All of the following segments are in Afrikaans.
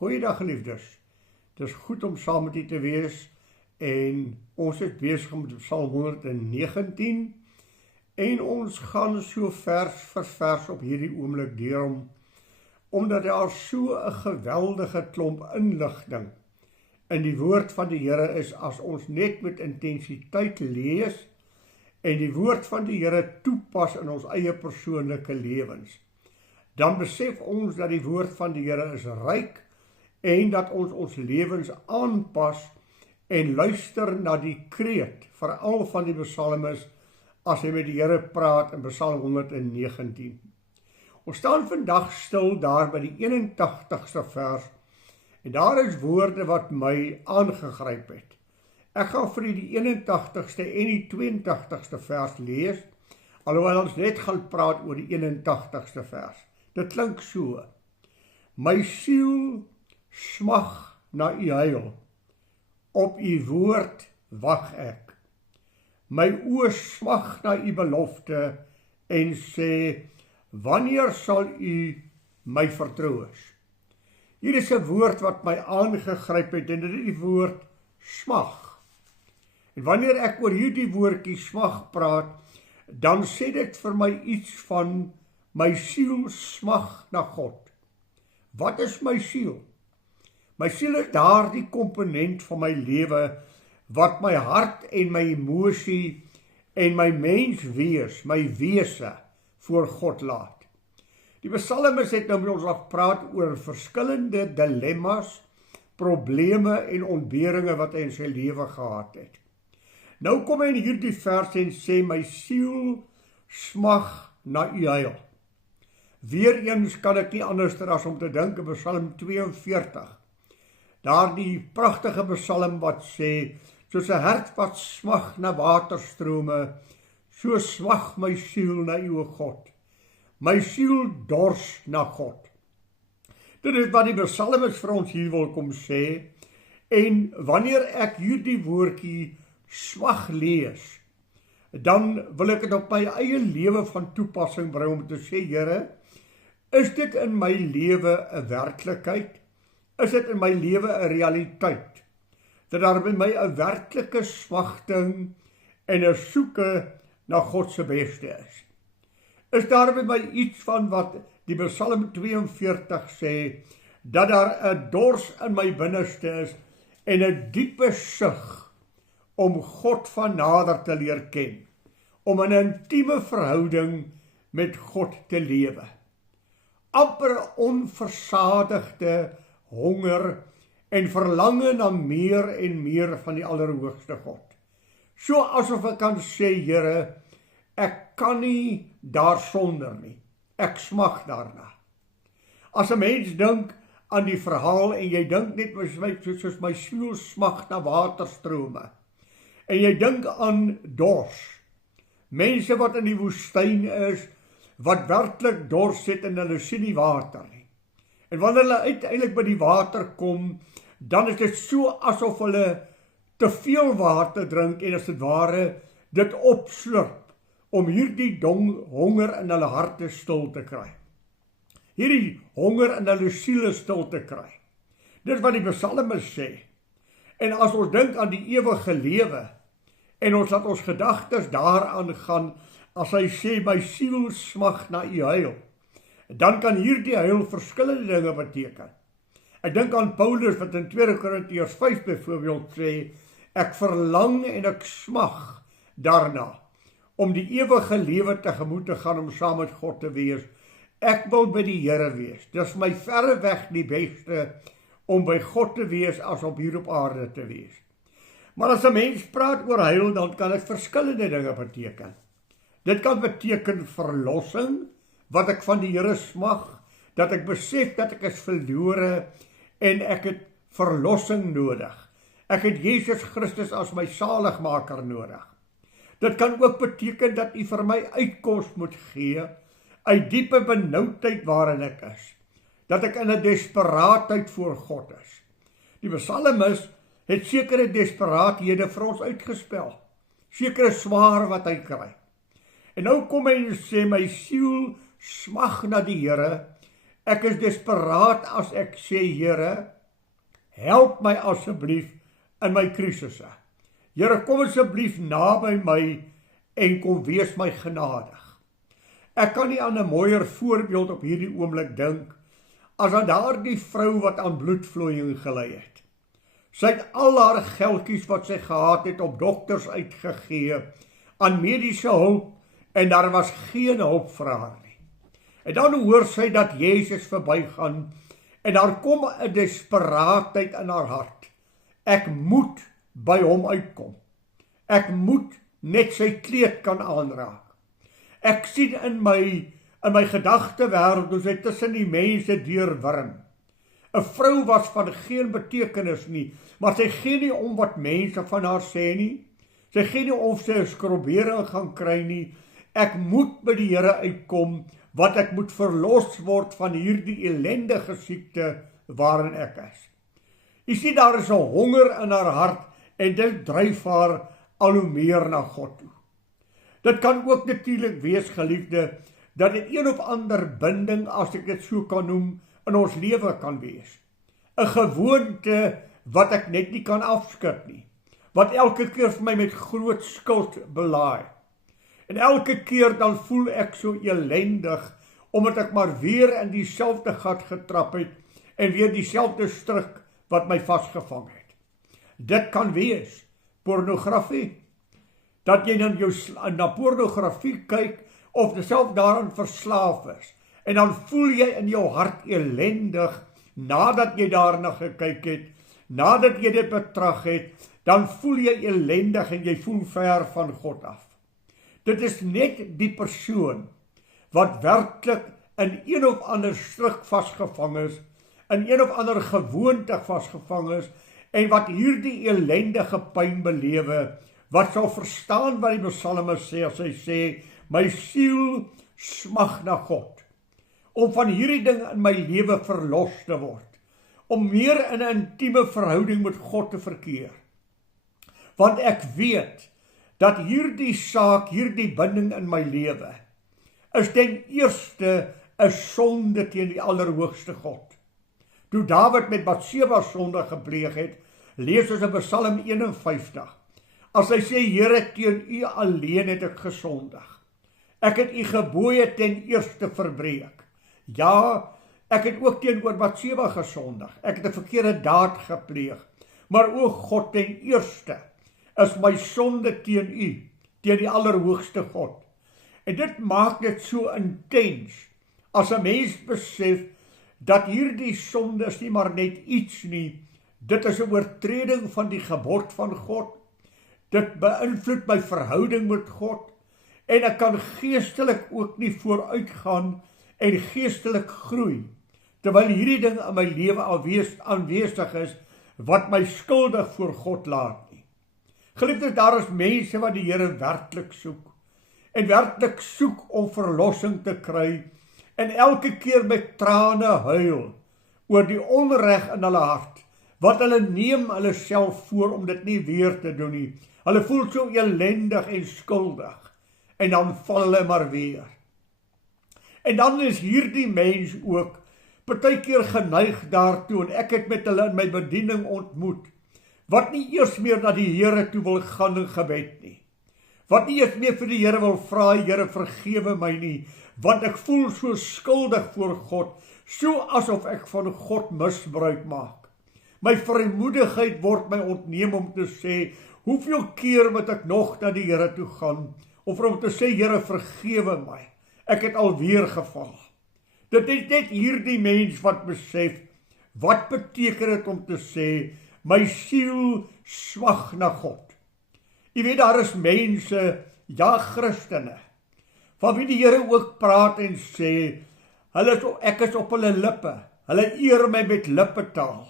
Goeiedag geliefdes, het is goed om saam met u te wees en ons is besig met Psalm 119 en ons gaan so vers vir vers op hierdie oomblik deur omdat daar so 'n geweldige klomp inligting in die woord van die Here is as ons net met intensiteit lees en die woord van die Here toepas in ons eie persoonlike lewens. Dan besef ons dat die woord van die Here is ryk en dat ons lewens aanpas en luister na die kreet, veral van die psalmes, as hy met die Here praat in Psalm 119. Ons staan vandag stil daar by die 81ste vers, en daar is woorde wat my aangegryp het. Ek gaan vir die 81ste en die 82ste vers lees, alhoewel ons net gaan praat oor die 81ste vers. Dit klink so: My siel smag na u heil, op u woord wag ek. My oë smag na u belofte en sê, wanneer sal u my vertroos? Hier is 'n woord wat my aangegryp het en dit is die woord smag. En wanneer ek oor hierdie woordjie smag praat, dan sê dit vir my iets van my siel smag na God. Wat is my siel? My siel is daardie komponent van my lewe wat my hart en my emosie en my menswees, my wese voor God laat. Die psalmes het nou met ons gepraat oor verskillende dilemma's, probleme en ontberinge wat hy in sy lewe gehad het. Nou kom hy in hierdie vers en sê, my siel smag na u heil. Weereens kan ek nie anders as om te dink in Psalm 42. Daardie pragtige psalm wat sê, soos 'n hert wat smag na waterstrome, so smag my siel na u, God. My siel dors na God. Dit is wat die psalmes vir ons hier wil kom sê, en wanneer ek hierdie woordjie smag lees, dan wil ek dit op my eie lewe van toepassing bring om te sê, Here, is dit in my lewe 'n werklikheid? Is dit in my lewe 'n realiteit? Dat daar by my 'n werklike smagting en 'n soeke na God se beste is? Is daar by my iets van wat die Psalm 42 sê, dat daar 'n dors in my binneste is en 'n diepe sug om God van nader te leer ken, om 'n intieme verhouding met God te lewe? Amper onversadigde honger en verlange na meer en meer van die Allerhoogste God. So asof ek kan sê, Here, ek kan nie daarsonder nie. Ek smag daarna. As 'n mens dink aan die verhaal en jy dink net soos my siel smag na waterstrome, en jy dink aan dors, mense wat in die woestyn is, wat werklik dors het en hulle sien nie water nie. En wanneer hulle uiteindelik by die water kom, dan is dit so asof hulle te veel water drink en as dit ware dit opslurp om hierdie honger in hulle harte stil te kry. Hierdie honger in hulle siele stil te kry. Dit wat die psalmes sê. En as ons dink aan die ewige lewe en ons laat ons gedagtes daaraan gaan, as hy sê, my siel smag na u heil, dan kan hierdie heil verskillende dinge beteken. Ek dink aan Paulus wat in 2 Korintiërs 5 byvoorbeeld sê, ek verlang en ek smag daarna, om die ewige lewe tegemoet te gaan, om saam met God te wees. Ek wil by die Here wees. Dit is my verreweg die beste, om by God te wees, as om hier op aarde te wees. Maar as 'n mens praat oor heil, dan kan dit verskillende dinge beteken. Dit kan beteken verlossing, wat ek van die Here smag, dat ek besef dat ek is verlore en ek het verlossing nodig. Ek het Jesus Christus as my saligmaker nodig. Dit kan ook beteken dat u vir my uitkoms moet gee uit diepe benoudheid waarin ek is. Dat ek in 'n desperaatheid voor God is. Die psalmes het sekere desperaathede vir ons uitgespel. Sekere swaar wat hy kry. En nou kom hy en sê, my siel smag na die Here Ek is desperaat as ek sê, Here, help my asseblief in my krisisse. Here, kom asseblief naby my en kom wees my genadig. Ek kan nie aan 'n mooier voorbeeld op hierdie oomblik dink as aan daardie vrou wat aan bloedvloeiing gely het. Sy het al haar geldjies wat sy gehad het op dokters uitgegee, aan mediese hulp, en daar was geen hulp vir haar nie. En dan hoor sy dat Jesus verbygaan, en daar kom 'n desperaatheid in haar hart. Ek moet by hom uitkom. Ek moet net sy kleed kan aanraak. Ek sien in my gedagtewêreld hoe sy tussen die mense deurwurm. 'n Vrou was van geen betekenis nie, maar sy gee nie om wat mense van haar sê nie. Sy gee nie of sy 'n skrobering gaan kry nie. Ek moet by die Here uitkom, want ek moet verlos word van hierdie ellendige siekte waarin ek is. Jy sien, daar is 'n honger in haar hart en dit dryf haar al hoe meer na God toe. Dit kan ook natuurlik wees, geliefde, dat dit een of ander binding, as ek dit so kan noem, in ons lewe kan wees. 'n Gewoonte wat ek net nie kan afskud nie, wat elke keer vir my met groot skuld belaai. En elke keer dan voel ek so elendig, omdat ek maar weer in dieselfde gat getrap het, en weer dieselfde struik wat my vasgevang het. Dit kan wees pornografie, dat jy dan na pornografie kyk, of self daaraan verslaaf is, en dan voel jy in jou hart elendig, nadat jy daarna gekyk het, nadat jy dit betrag het, dan voel jy elendig en jy voel ver van God af. Dit is net die persoon wat werklik in een of ander struik vasgevang is, in een of ander gewoonte vasgevang is, en wat hierdie elendige pyn belewe, wat sal verstaan wat die psalmis sê, as hy sê, my siel smag na God, om van hierdie ding in my lewe verlos te word, om meer in 'n intieme verhouding met God te verkeer. Want ek weet, dat hierdie saak, hierdie binding in my lewe, is ten eerste 'n sonde teen die Allerhoogste God. Toe Dawid met Batseba sonde gepleeg het, lees ons in Psalm 51, as hy sê, Here, teen U alleen het ek gesondig. Ek het U gebooie ten eerste verbreek. Ja, ek het ook teenoor Batseba gesondig. Ek het 'n verkeerde daad gepleeg. Maar o God, ten eerste is my sonde teen U, teen die Allerhoogste God. En dit maak dit so intens, as 'n mens besef, dat hierdie sonde is nie maar net iets nie, dit is 'n oortreding van die gebod van God, dit beïnvloed my verhouding met God, en ek kan geestelik ook nie vooruitgaan en geestelik groei, terwyl hierdie ding in my lewe aanwesig is, wat my skuldig voor God laat nie. Geliefdes, daar is mense wat die Here werklik soek, en werklik soek om verlossing te kry, en elke keer met trane huil, oor die onreg in hulle hart, wat hulle neem hulle self voor om dit nie weer te doen nie. Hulle voel so elendig en skuldig, en dan val hulle maar weer. En dan is hierdie mens ook partykeer geneig daartoe, en ek het met hulle in my bediening ontmoet, wat nie eers meer na die Here toe wil gaan in gebed nie, wat nie eers meer vir die Here wil vra, Here vergewe my nie, want ek voel so skuldig voor God, so asof ek van God misbruik maak. My vrymoedigheid word my ontneem om te sê, hoeveel keer moet ek nog na die Here toe gaan, of om te sê, Here vergewe my, ek het alweer geval. Dit is net hierdie mens wat besef, wat beteken dit om te sê, my siel smag na God. Jy weet, daar is mense, ja Christene, van wie die Here ook praat en sê, ek is op hulle lippe, hulle eer my met lippetaal,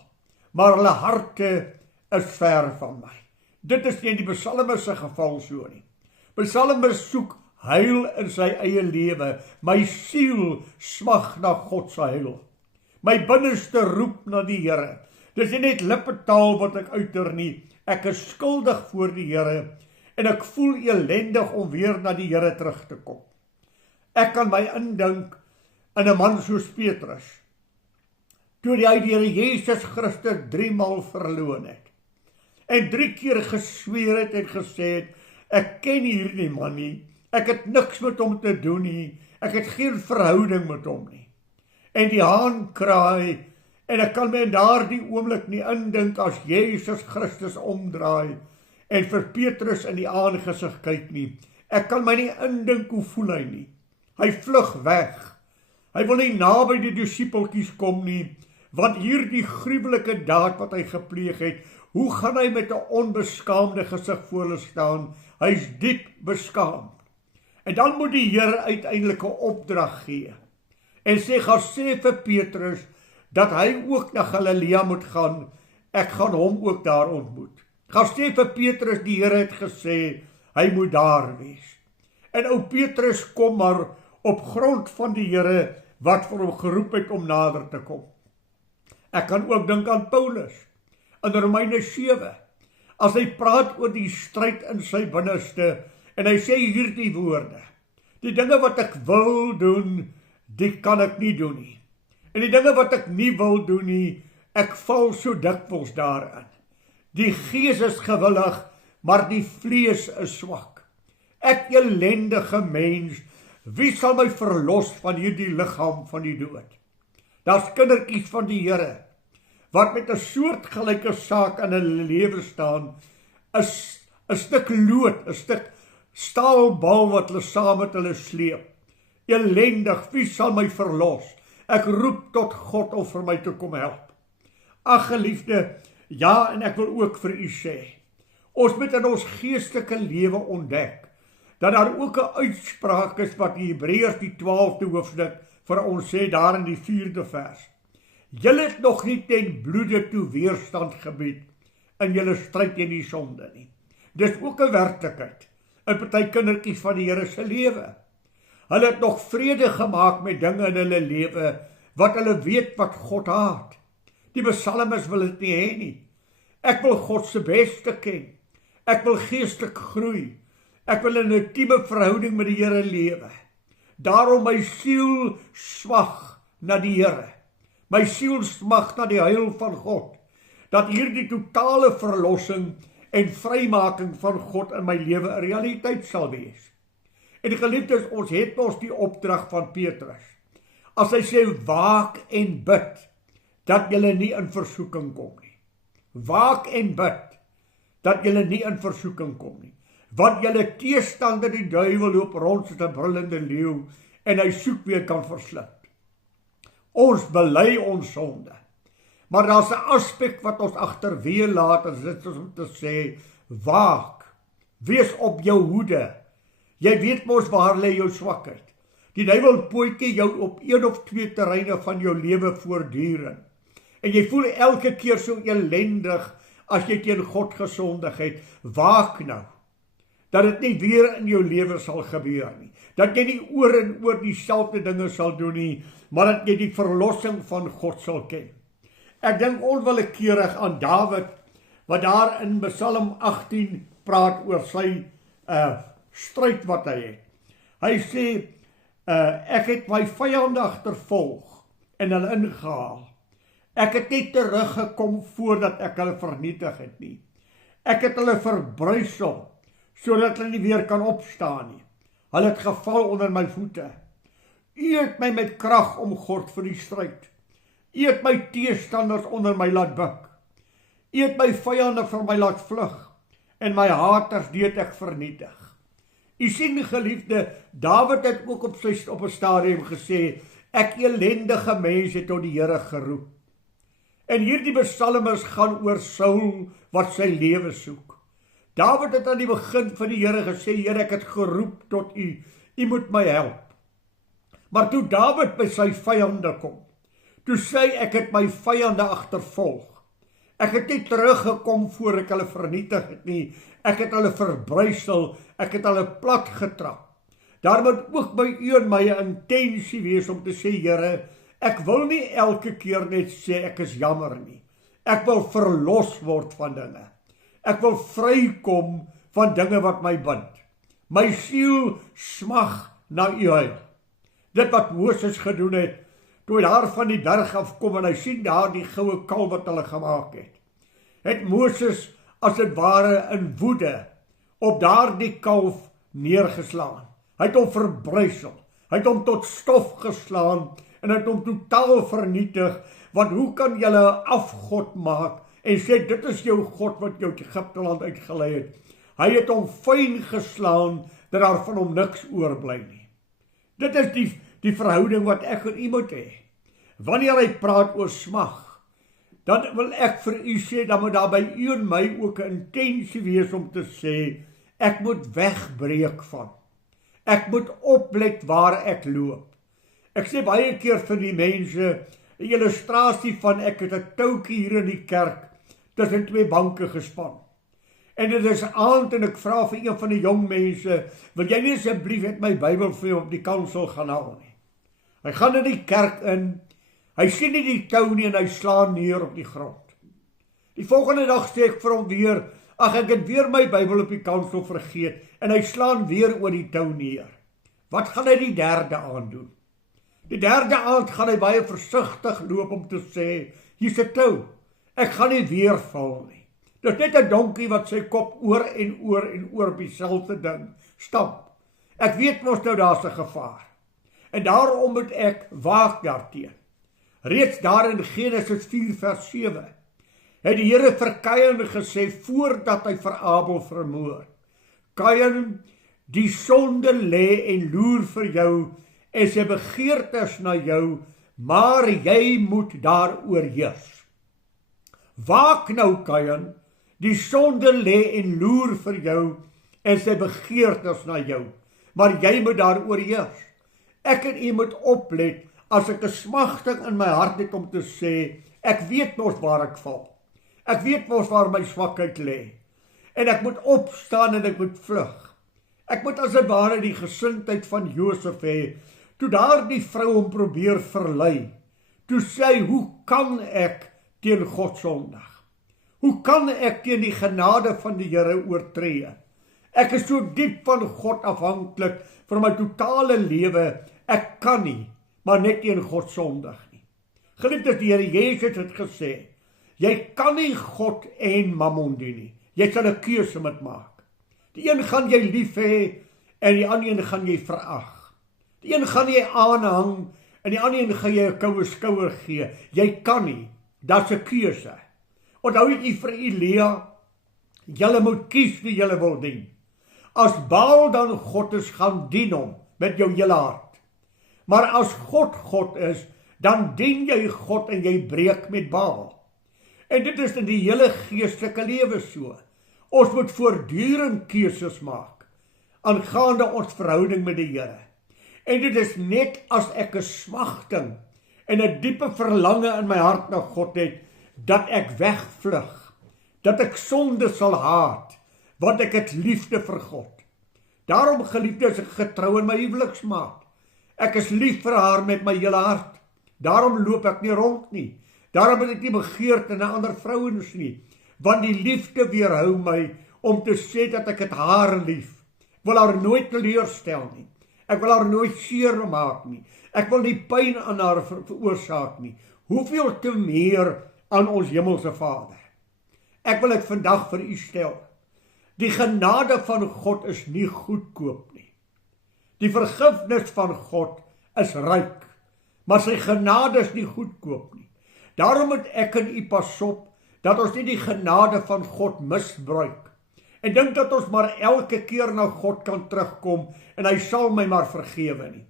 maar hulle harte is ver van my. Dit is nie in die psalmis se geval so nie. Psalmis soek heil in sy eie lewe, my siel smag na God se heil. My binneste roep na die Here. Dis nie net lippetaal wat ek uiter nie, ek is skuldig voor die Here, en ek voel elendig om weer na die Here terug te kom. Ek kan my indink in 'n man soos Petrus, toe hy die Here Jesus Christus 3 maal verloon het. En 3 keer gesweer het en gesê het, ek ken hierdie man nie, ek het niks met hom te doen nie, ek het geen verhouding met hom nie. En die haan kraai, en ek kan my in daardie oomblik nie indink as Jesus Christus omdraai, en vir Petrus in die aangesig kyk nie. Ek kan my nie indink hoe voel hy nie. Hy vlug weg. Hy wil nie naby die disipeltjies kom nie, want hierdie gruwelike daad wat hy gepleeg het, hoe gaan hy met 'n onbeskaamde gesig voor hulle staan? Hy is diep beskaamd. En dan moet die Here uiteindelik 'n opdrag gee. En gaan sê vir Petrus, dat hy ook na Galilea moet gaan, ek gaan hom ook daar ontmoet. Gaan sê vir Petrus, die Here het gesê, hy moet daar wees. En ou Petrus kom maar op grond van die Here, wat vir hom geroep het om nader te kom. Ek kan ook dink aan Paulus, in Romeine 7, as hy praat oor die stryd in sy binneste, en hy sê hierdie woorde, die dinge wat ek wil doen, die kan ek nie doen nie. En die dinge wat ek nie wil doen nie, ek val so dikwels daarin. Die gees is gewillig, maar die vlees is swak. Ek elendige mens, wie sal my verlos van hierdie liggaam van die dood? Daar's kindertjies van die Here, wat met 'n soortgelyke saak in hulle lewe staan, is 'n stuk lood, 'n stuk staalbal wat hulle saam met hulle sleep. Elendig, wie sal my verlos? Ek roep tot God om vir my te kom help. Ag geliefde, ja, en ek wil ook vir u sê, ons moet in ons geestelike lewe ontdek, dat daar ook 'n uitspraak is wat die Hebreërs die 12de hoofstuk vir ons sê, daar in die 4de vers. Julle het nog nie ten bloede toe weerstand gebied in julle stryd teen die sonde nie. Dis ook 'n werklikheid in party kindertjies van die Here se lewe. Hulle het nog vrede gemaak met dinge in hulle lewe, wat hulle weet wat God haat. Die psalmis wil dit nie hê nie. Ek wil God se beste ken. Ek wil geestelik groei. Ek wil 'n intieme verhouding met die Here lewe. Daarom my siel smag na die Here. My siel smag na die heil van God. Dat hierdie totale verlossing en vrymaking van God in my lewe 'n realiteit sal wees. En geliefdes, ons het ons die opdrag van Petrus. As hy sê, waak en bid, dat julle nie in versoeking kom nie. Waak en bid, dat julle nie in versoeking kom nie. Want julle teestander die duiwel loop rond soos 'n brullende leeu, en hy soek wie kan verslind. Ons bely ons sonde. Maar daar's 'n aspek wat ons agterweë laat, en dit is om te sê, waak, wees op jou hoede. Jy weet mos waar lê jou swakheid. Die duiwel pootjie jou op 1 of 2 terreine van jou lewe voortdurend. En jy voel elke keer so elendig as jy teen God gesondig het. Waak nou, dat dit nie weer in jou lewe sal gebeur nie. Dat jy nie oor en oor dieselfde dinge sal doen nie, maar dat jy die verlossing van God sal ken. Ek dink onwillekeurig aan Dawid, wat daar in Psalm 18 praat oor sy stryd wat hy het. Hy sê, ek het my vyande agtervolg en hulle ingehaal. Ek het nie teruggekom voordat ek hulle vernietig het nie. Ek het hulle verbruisel, sodat hulle nie weer kan opstaan nie. Hulle het geval onder my voete. U het my met krag omgord vir die stryd. U het my teestanders onder my laat buig. U het my vyande vir my laat vlug, en my haters deed ek vernietig. U sien, geliefde, Dawid het ook op 'n stadium gesê, ek elendige mens het tot die Here geroep. En hierdie psalmes gaan oor Saul wat sy lewe soek. Dawid het aan die begin van die Here gesê, Here, ek het geroep tot u, u moet my help. Maar toe Dawid by sy vyande kom, toe sê ek het my vyande agtervolg. Ek het nie teruggekom voor ek hulle vernietig het nie. Ek het hulle verbruisel, ek het hulle plat getrap. Daar moet ook by u en my 'n intensie wees om te sê, Here, ek wil nie elke keer net sê ek is jammer nie. Ek wil verlos word van dinge. Ek wil vrykom van dinge wat my bind. My siel smag na u heil. Dit wat Moses gedoen het, toe hy daar van die berg afkom en hy sien daar die goue kalf wat hulle gemaak het Moses as dit ware in woede op daardie kalf neergeslaan. Hy het hom verbruisel, hy het hom tot stof geslaan en hy het hom totaal vernietig, want hoe kan julle 'n afgod maak en sê dit is jou God wat jou uit Egipte land uitgelei het? Hy het hom fyn geslaan dat daar van hom niks oorbly nie. Dit is die verhouding wat ek en u moet hê. Wanneer hy praat oor smag, dan wil ek vir u sê, dan moet daar by u en my ook 'n intensie wees om te sê, ek moet wegbreek van. Ek moet oplet waar ek loop. Ek sê baie keer vir die mense, 'n illustrasie van ek het 'n toukie hier in die kerk tussen twee banke gespan. En dit is aand en ek vra vir een van die jong mense, wil jy nie asseblief met my Bybel vir jou op die kansel gaan haal nie? Hy gaan in die kerk in, hy sien nie die tou nie en hy slaan neer op die grond. Die volgende dag sê ek vir hom weer, ag ek het weer my Bybel op die kansel vergeet en hy slaan weer oor die tou neer. Wat gaan hy die derde aand doen? Die derde aand gaan hy baie versigtig loop om te sê, hier's 'n tou, ek gaan nie weer val nie. Dit is net 'n donkie wat sy kop oor en oor op dieselfde ding stamp. Ek weet mos nou daar's 'n gevaar. En daarom moet ek waak daarteen. Reeds daar in Genesis 4 vers 7 het die Here vir Kain gesê voordat hy vir Abel vermoor. Kain, die sonde lê en loer vir jou en sy begeertes na jou, maar jy moet daaroor heers. Waak nou Kain, die sonde lê en loer vir jou en sy begeertes na jou, maar jy moet daaroor heers. Ek en u moet oplet as ek 'n smagting in my hart het om te sê, ek weet mos waar ek val. Ek weet mos waar my swakheid lê. En ek moet opstaan en ek moet vlug. Ek moet as 'n ware die gesindheid van Josef hê, toe daardie vrou hom probeer verlei. Toe sê hy, hoe kan ek teen God sondig? Hoe kan ek teen die genade van die Here oortree? Ek is so diep van God afhanklik vir my totale lewe, ek kan nie, maar net teen God sondig nie. Geliefdes, die Here Jesus het gesê, jy kan nie God en mammon dien nie. Jy sal 'n keuse moet maak. Die een gaan jy lief hê en die ander een gaan jy verag. Die een gaan jy aanhang en die ander een gaan jy 'n koue skouer gee. Jy kan nie, dat's 'n keuse. Onthou jy vir Elia, julle moet kies wie julle wil dien. As Baal dan God is, gaan dien hom met jou hele hart. Maar as God is, dan dien jy God en jy breek met Baal. En dit is in die hele geestelike lewe so. Ons moet voortdurend keuses maak aangaande ons verhouding met die Here. En dit is net as ek 'n smagting en 'n diepe verlange in my hart na God het, dat ek wegvlug, dat ek sonde sal haat, want ek het liefde vir God. Daarom, geliefdes, ek getrou in my huweliksmaat. Ek is lief vir haar met my hele hart. Daarom loop ek nie rond nie. Daarom het ek nie begeerte na ander vrouens nie, want die liefde weerhou my om te sê dat ek het haar lief. Ek wil haar nooit teleurstel nie. Ek wil haar nooit seer maak nie. Ek wil nie pyn aan haar veroorsaak nie. Hoeveel te meer aan ons hemelse Vader. Ek wil dit vandag vir u stel. Die genade van God is nie goedkoop nie. Die vergifnis van God is ryk, maar sy genade is nie goedkoop nie. Daarom moet ek en u pas op dat ons nie die genade van God misbruik en dink dat ons maar elke keer na God kan terugkom en hy sal my maar vergewe nie.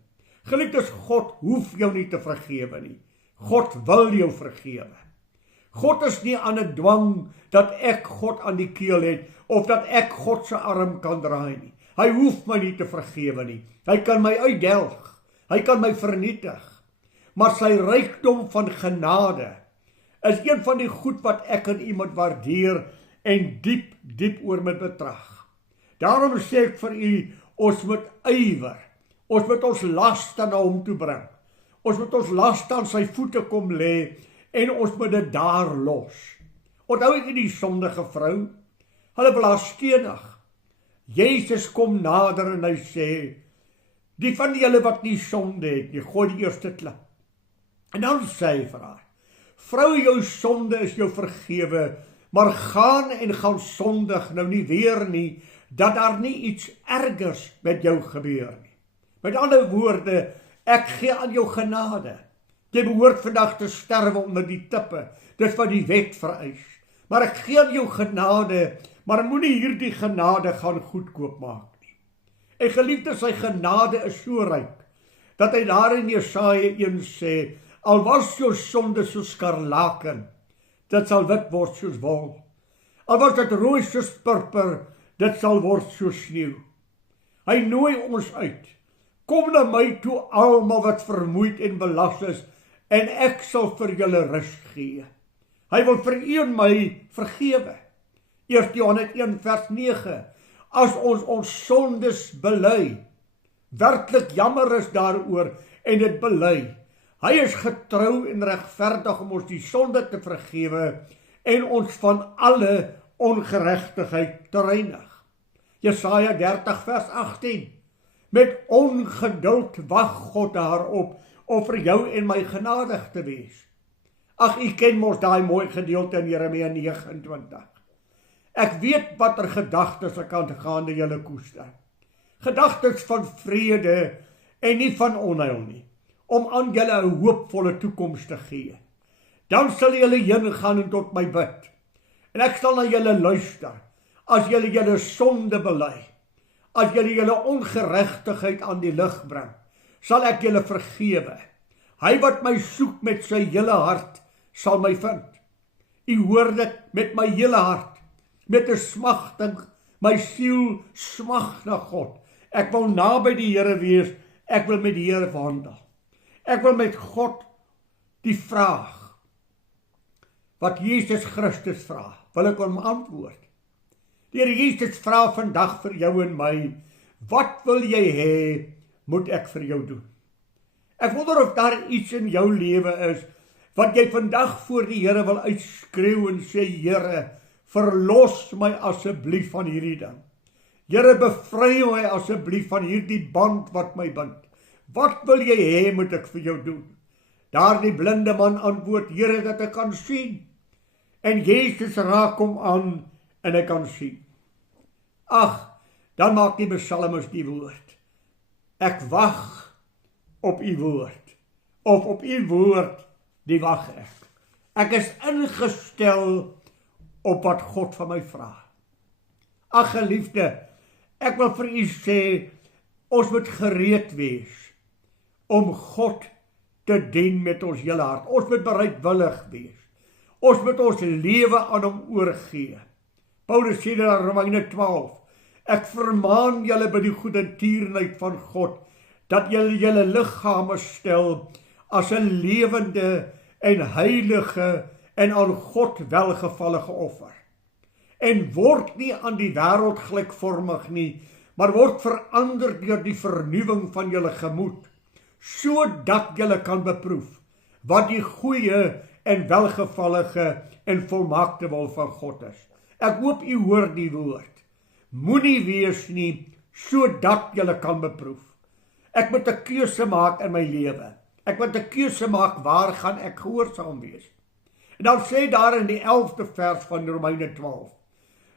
Geliefdes, God hoef jou nie te vergewe nie. God wil jou vergewe. God is nie aan 'n dwang dat ek God aan die keel het of dat ek God se arm kan draai nie. Hy hoef my nie te vergewe nie. Hy kan my uitdelg. Hy kan my vernietig. Maar sy rykdom van genade is een van die goed wat ek en u moet waardeer en diep oor moet betrag. Daarom sê ek vir u, ons moet ywer. Ons moet ons laste na hom toe bring. Ons moet ons laste aan sy voete kom lê en ons moet dit daar los. Onthou ek die sondige vrou? Hulle wil haar stenig. Jesus kom nader en hy sê, die van julle wat nie sonde het, jy gooi die eerste klip. En dan sê hy vir haar, vrou, jou sonde is jou vergewe, maar gaan en gaan sondig nou nie weer nie, dat daar nie iets ergers met jou gebeur nie. Met ander woorde, ek gee aan jou genade. Jy behoort vandag te sterwe onder die tippe, dis wat die wet vereis. Maar ek gee aan jou genade, maar moenie hierdie genade gaan goedkoop maak nie. En geliefde, sy genade is so ryk, dat hy daar in Jesaja 1 sê, al was jou sonde soos skarlaken, dit sal wit word soos wol. Al was dit rooi soos purper, dit sal word soos sneeu. Hy nooi ons uit. Kom na my toe almal wat vermoeid en belas is, en ek sal vir julle rus gee. Hy wil vir u en my vergewe. 1 Johannes 1 vers 9. As ons sondes bely, werklik jammer is daaroor en dit bely. Hy is getrou en regverdig om ons die sonde te vergewe en ons van alle ongeregtigheid te reinig. Jesaja 30 vers 18. Met ongeduld wag God daarop om vir jou en my genadig te wees. Ag, u ken mos daai mooi gedeelte in Jeremia 29. Ek weet watter gedagtes ek aangaande julle koester. Gedagtes van vrede en nie van onheil nie, om aan julle 'n hoopvolle toekoms te gee. Dan sal julle heen gaan en tot my bid. En ek sal na julle luister, as julle julle sonde bely, as julle julle ongeregtigheid aan die lig bring, sal ek julle vergewe. Hy wat my soek met sy hele hart, sal my vind. U hoor dit, met my hele hart, met 'n smagting, my siel smag na God. Ek wil naby die Here wees, ek wil met die Here wandel. Ek wil met God die vraag, wat Jesus Christus vra, wil ek hom antwoord. Die Here Jesus vra vandag vir jou en my, wat wil jy hê, moet ek vir jou doen? Ek wonder of daar iets in jou lewe is, wat jy vandag voor die Here wil uitskreeu en sê, Here, verlos my asseblief van hierdie ding. Here, bevry my asseblief van hierdie band wat my bind. Wat wil jy hê, moet ek vir jou doen? Daardie blinde man antwoord, Here, dat ek kan sien. En Jesus raak hom aan en hy kan sien. Ag, dan maak die psalmis die woord. Ek wag op u woord, of op u woord die wag ek. Ek is ingestel op wat God van my vra. Ag geliefde, ek wil vir u sê, ons moet gereed wees om God te dien met ons hele hart. Ons moet bereidwillig wees. Ons moet ons lewe aan hom oorgee. Paulus sê in Romeine 12, ek vermaan julle by die goedertierenheid van God, dat julle julle liggame stel as 'n lewende en heilige en aan God welgevallige offer. En word nie aan die wêreld gelykvormig nie, maar word verander deur die vernuwing van julle gemoed, sodat julle kan beproef wat die goeie en welgevallige en volmaakte wil van God is. Ek hoop u hoor die woord. Moenie wees nie, sodat julle kan beproef. Ek moet 'n keuse maak in my lewe. Ek moet 'n keuse maak, waar gaan ek gehoorsaam wees? En dan sê daar in die 11de vers van Romeine 12,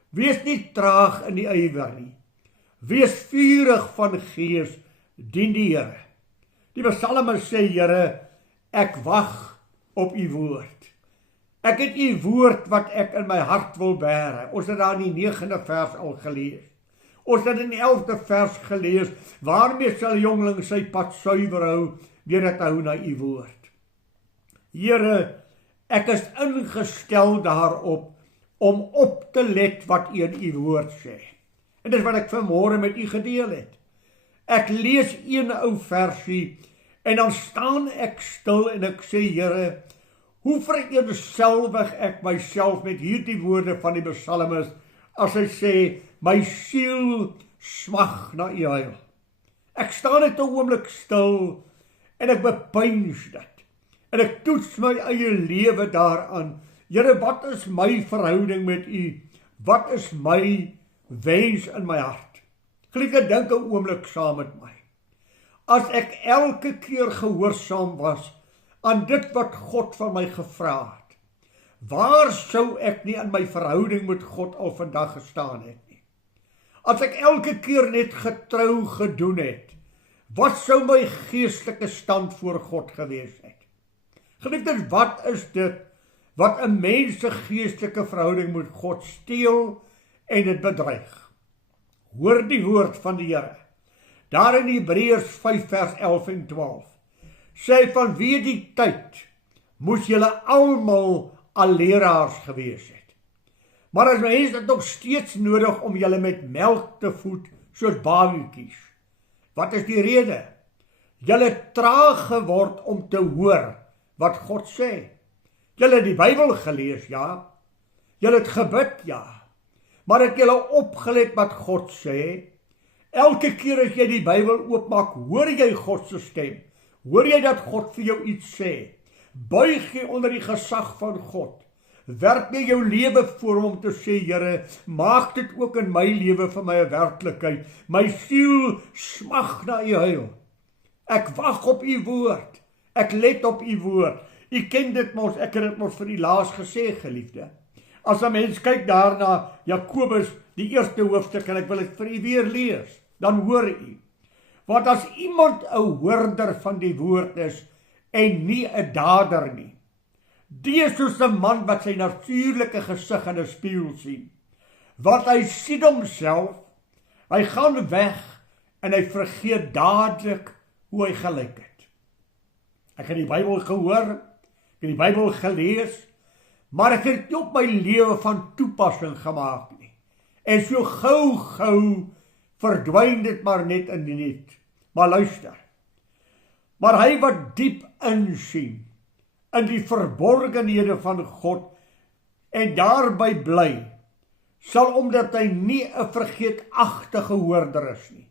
wees nie traag in die ywer nie. Wees vurig van gees, dien die Here. Die psalmis sê, Here, ek wag op u woord. Ek het u woord wat ek in my hart wil bære. Ons het daar in die 9de vers al gelees. Ons het in die 11de vers gelees, waarmee sal jongling sy pad suiwer hou, deur dit hou na u woord. Here, ek is ingestel daarop, om op te let wat u in u woord sê. En dis wat ek vanmôre met u gedeel het. Ek lees een ou versie, en dan staan ek stil en ek sê, Here, hoe vereenselwig ek myself met hierdie woorde van die psalmis, as hy sê, my siel smag na u heil. Ek staan net 'n oomblik stil, en ek bepeins dit, en ek toets my eie lewe daaraan. Here, wat is my verhouding met u? Wat is my wens in my hart? Geliefde, dink 'n oomblik saam met my. As ek elke keer gehoorsaam was aan dit wat God van my gevra het, waar sou ek nie in my verhouding met God al vandag gestaan het nie? As ek elke keer net getrou gedoen het, wat sou my geestelike stand voor God gewees het? Geliefdes, wat is dit wat 'n mens se geestelike verhouding met God steel en dit bedreig? Hoor die woord van die Here. Daar in Hebreërs 5 vers 11 en 12. Sê vanweë die tyd moes julle almal al leraars gewees het. Maar as mens dit nog steeds nodig om julle met melk te voed soos babietjies. Wat is die rede? Julle het traag geword om te hoor wat God sê. Julle het die Bybel gelees, ja. Julle het gebid, ja. Maar het julle opgelet wat God sê? Elke keer as jy die Bybel oopmaak, hoor jy God se stem. Hoor jy dat God vir jou iets sê? Buig jy onder die gesag van God? Werp jy jou lewe voor hom om te sê, Here, maak dit ook in my lewe vir my 'n werklikheid. My siel smag na u heil. Ek wag op u woord. Ek let op u woord. U ken dit mos, ek het dit mos vir u laas gesê, geliefde. As 'n mens kyk daar na Jakobus, die eerste hoofstuk, en ek wil dit vir u weer lees, dan hoor u. Want as iemand 'n hoorder van die woord is en nie 'n dader nie, die is soos 'n man wat sy natuurlike gesig in 'n spieël sien. Want hy sien homself, hy gaan weg en hy vergeet dadelik hoe hy gelyk het. Ek het die Bybel gehoor, ek het die Bybel gelees, maar ek het nie op my lewe van toepassing gemaak nie. En so gou verdwyn dit maar net in die niet. Maar luister, maar hy wat diep insien in die verborgenhede van God en daarby bly, sal omdat hy nie 'n vergeetachtige hoorder is nie,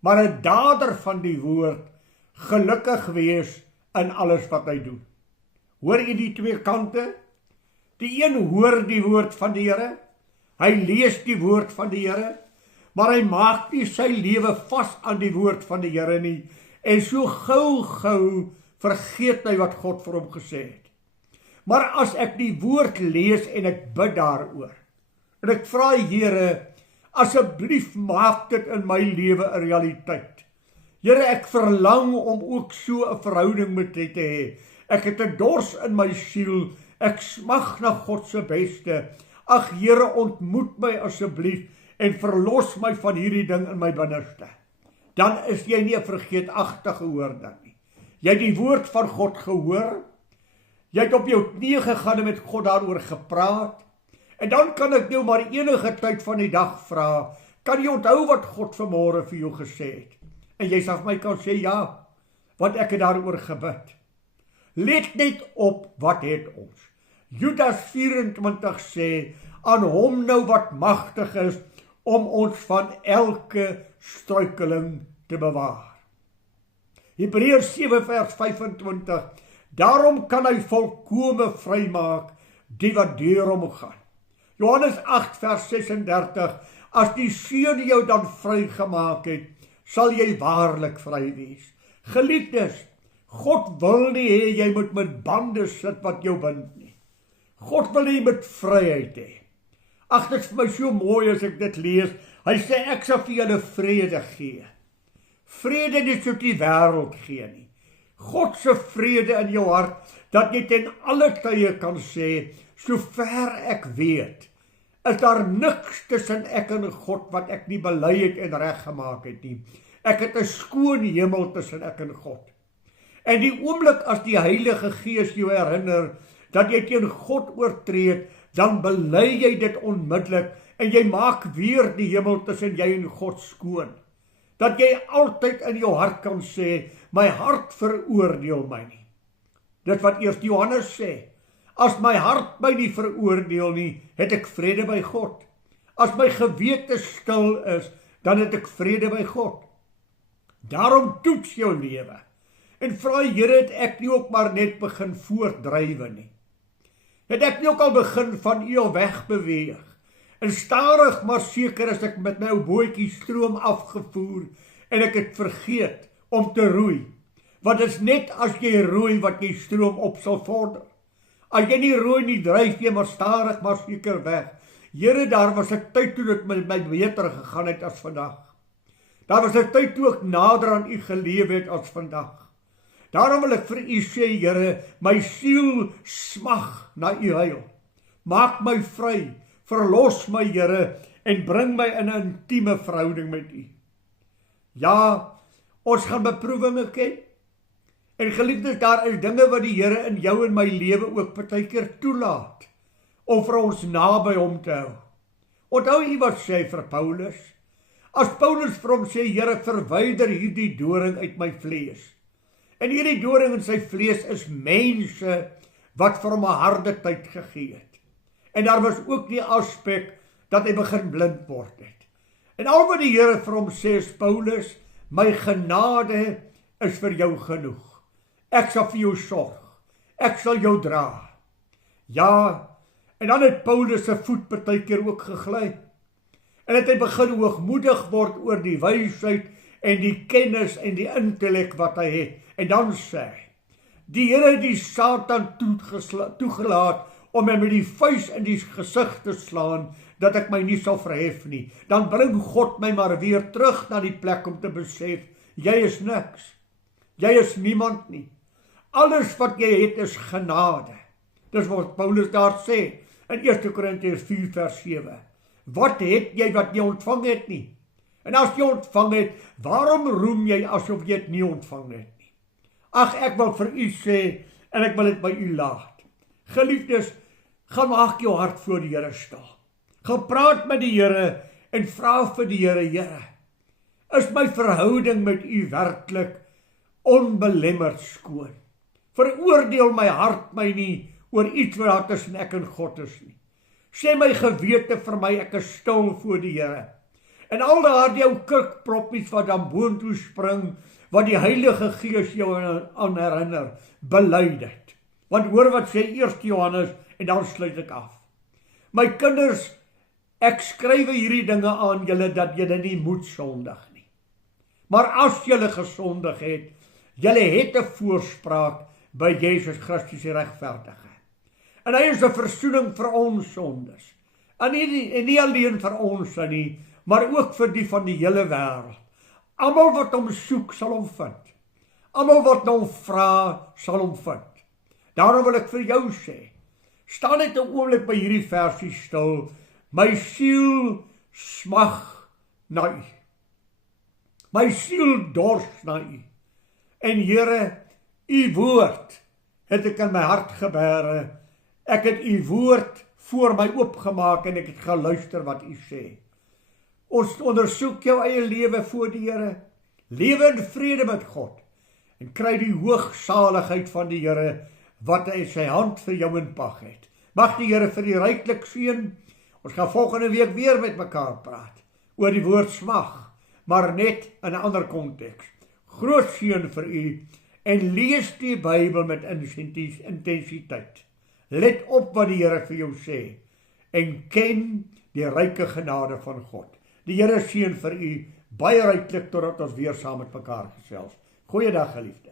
maar 'n dader van die woord, gelukkig wees in alles wat hy doen. Hoor jy die twee kante? Die een hoor die woord van die Here, hy lees die woord van die Here, maar hy maak nie sy lewe vas aan die woord van die Here nie, en so gou vergeet hy wat God vir hom gesê het. Maar as ek die woord lees en ek bid daaroor, en ek vra Here, asseblief maak dit in my lewe 'n realiteit. Here, ek verlang om ook so 'n verhouding met U te hê. Ek het 'n dors in my siel, ek smag na God se beste. Ag Here, ontmoet my asseblief en verlos my van hierdie ding in my binneste. Dan is jy nie 'n vergeetachtige hoorder nie. Jy het die woord van God gehoor, jy het op jou knieë gegaan en met God daaroor gepraat, en dan kan ek jou maar enige tyd van die dag vra, kan jy onthou wat God vanmôre vir jou gesê het? En jy sal vir my kan sê, ja, want ek het daaroor gebid. Let net op wat het ons. Judas 24 sê, aan hom nou wat magtig is, om ons van elke struikeling te bewaar. Hebreërs 7 vers 25, daarom kan hy volkome vrymaak, die wat deur hom gaan. Johannes 8 vers 36, as die Seun jou dan vrygemaak het, sal jy waarlik vry wees. Geliefdes, God wil nie hê jy moet met bande sit wat jou bind nie. God wil jy met vryheid hê. Ag, dit is vir my so mooi as ek dit lees. Hy sê, ek sal vir julle vrede gee. Vrede nie soos die wêreld gee nie. God se vrede in jou hart, dat jy ten alle tye kan sê, sover ek weet, is daar niks tussen ek en God wat ek nie bely het en reggemaak het nie. Ek het 'n skoon hemel tussen ek en God. En die oomblik as die Heilige Gees jou herinner, dat jy teen God oortree het, dan bely jy dit onmiddellik, en jy maak weer die hemel tussen jy en God skoon. Dat jy altyd in jou hart kan sê, my hart veroordeel my nie. Dit wat eerst Johannes sê, as my hart my nie veroordeel nie, het ek vrede by God. As my gewete stil is, dan het ek vrede by God. Daarom toets jou lewe, en vra Here, het ek nie ook maar net begin voortdrywe nie. Het ek nie ook al begin van U wegbeweeg, en stadig maar seker as ek met my ou bootjie stroom afgevoer, en ek het vergeet om te roei. Want dit is net as jy roei wat jy stroom op sal vorder. As jy nie roei nie, dryf jy maar stadig, maar seker weg. Here, daar was 'n tyd toe dit met my beter gegaan het as vandag. Daar was 'n tyd toe ek nader aan u geleef het as vandag. Daarom wil ek vir u sê, Here, my siel smag na u heil. Maak my vry, verlos my, Here, en bring my in 'n intieme verhouding met u. Ja, ons gaan beproewinge ken. En geliefdes, daar is dinge wat die Here in jou en my lewe ook partykeer toelaat, om vir ons naby hom te hou. Onthou u wat sê vir Paulus? As Paulus vir hom sê, Here, verwyder hierdie doring uit my vlees. En hierdie doring in sy vlees is mense wat vir hom 'n harde tyd gegee het. En daar was ook die aspek dat hy begin blind word het. En al wat die Here vir hom sê is, Paulus, my genade is vir jou genoeg. Ek sal vir jou sorg. Ek sal jou dra. Ja, en dan het Paulus se voet partykeer ook gegly. En het hy begin hoogmoedig word oor die wysheid en die kennis en die intellek wat hy het. En dan sê hy, die Here het die Satan toegelaat om my met die vuis in die gesig te slaan, dat ek my nie sal verhef nie. Dan bring God my maar weer terug na die plek om te besef, jy is niks. Jy is niemand nie. Alles wat jy het is genade. Dis wat Paulus daar sê in 1 Korintiërs 4 vers 7. Wat het jy wat jy ontvang het nie? En as jy ontvang het, waarom roem jy asof jy het nie ontvang het nie? Ag, ek wil vir u sê, en ek wil dit by u laat. Geliefdes, gaan maak jou hart voor die Here stil. Gaan praat met die Here en vra vir die Here, Here, is my verhouding met u werklik onbelemmerd skoon? Veroordeel my hart my nie oor iets wat daar tussen ek en God is nie. Sê my gewete vir my, ek is stil voor die Here. En al daardie ou kurkproppies wat dan boontoe spring, wat die Heilige Gees jou aan herinner, bely dit. Want hoor wat sê 1 Johannes, en dan sluit ek af. My kinders, ek skryf hierdie dinge aan julle, dat julle nie moet sondig nie. Maar as julle gesondig het, julle het 'n voorspraak by Jesus Christus die regverdige. En hy is 'n versoening vir ons sondes. En nie alleen vir ons nie, maar ook vir die van die hele wêreld. Almal wat hom soek, sal hom vind. Almal wat hom vra, sal hom vind. Daarom wil ek vir jou sê, staan net 'n oomblik by hierdie versie stil. My siel smag na u. My siel dors na u. En Here, u woord het ek in my hart gebere. Ek het u woord voor my oopgemaak en ek het geluister wat u sê. Ons ondersoek jou eie lewe voor die Here. Lewe in vrede met God. En kry die hoogsaligheid van die Here wat hy sy hand vir jou in pag het. Mag die Here vir u ryklik seën. Ons gaan volgende week weer met mekaar praat oor die woord smag, maar net in 'n ander konteks. Groot seën vir u en lees die Bybel met intensiteit. Let op wat die Here vir jou sê en ken die ryke genade van God. Die Here seën vir u baie ryklik totdat ons weer saam met mekaar gesels. Goeiedag geliefde.